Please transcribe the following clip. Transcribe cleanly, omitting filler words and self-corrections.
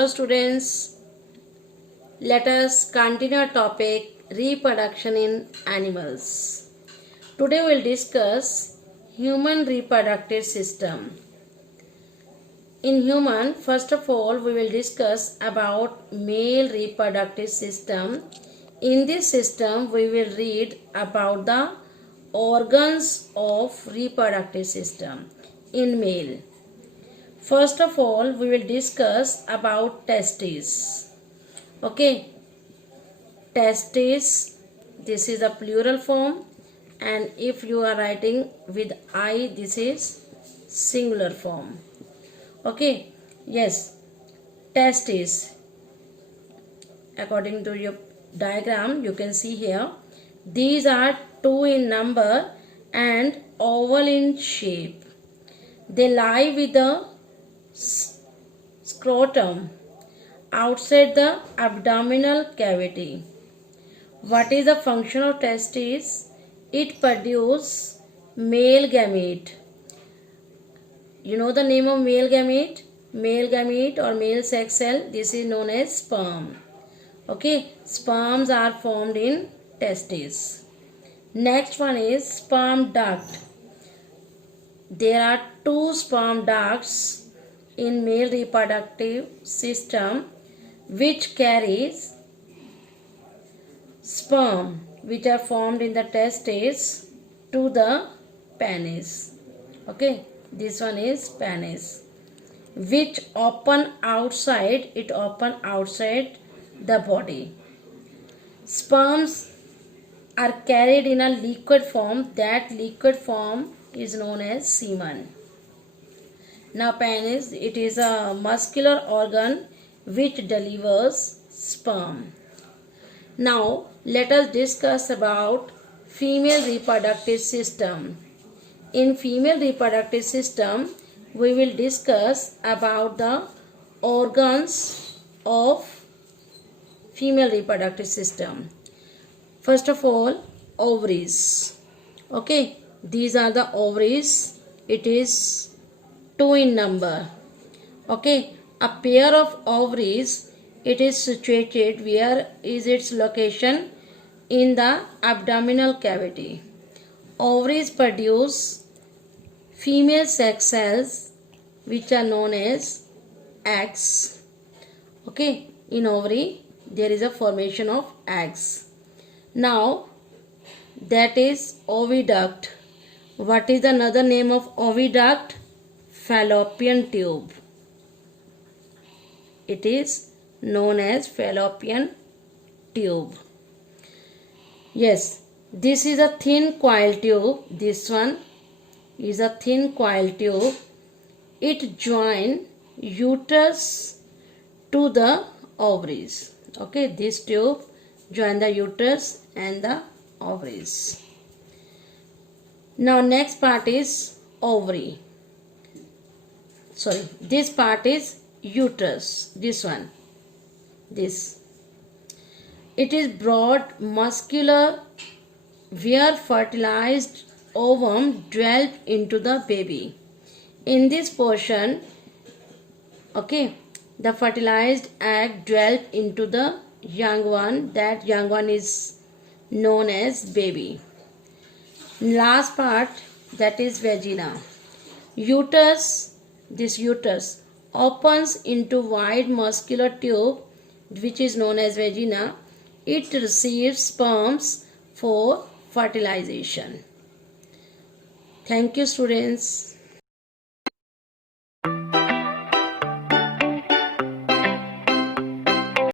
Hello students, let us continue our topic reproduction in animals. Today we will discuss human reproductive system. In human, first of all we will discuss about male reproductive system. In this system we will read about the organs of reproductive system in male. First of all, we will discuss about testes. Okay, testes, this is a plural form, and if you are writing with I, this is singular form. Okay, yes, testes. According to your diagram, you can see here, these are 2 in number and oval in shape. They lie with the scrotum outside the abdominal cavity. What is the function of testes? It produces male gamete. You know the name of male gamete? Male gamete or male sex cell, this is known as sperm. Okay, sperms are formed in testes. Next one is sperm duct. There are 2 sperm ducts in male reproductive system which carries sperm which are formed in the testes to the penis. Okay, this one is penis, which open outside, it open outside the body. Sperms are carried in a liquid form. That liquid form is known as semen. Now penis, it is a muscular organ which delivers sperm. Now let us discuss about female reproductive system. In female reproductive system, we will discuss about the organs of female reproductive system. First of all, ovaries. Okay, these are the ovaries. It is 2 in number. Okay, a pair of ovaries, it is situated, where is its location? In the abdominal cavity. Ovaries produce female sex cells which are known as eggs. Okay, in ovary there is a formation of eggs. Now that is oviduct. What is another name of oviduct? Fallopian tube. It is known as fallopian tube. Yes, this is a thin coil tube. This one is a thin coil tube. It joins uterus to the ovaries. Okay, this tube joins the uterus and the ovaries. Now next part is ovary. Sorry, this part is uterus. This one, this. It is broad, muscular, where fertilized ovum dwells into the baby. In this portion, okay, the fertilized egg dwells into the young one. That young one is known as baby. Last part, that is vagina. Uterus, this uterus opens into wide muscular tube which is known as vagina. It receives sperms for fertilization. Thank you students.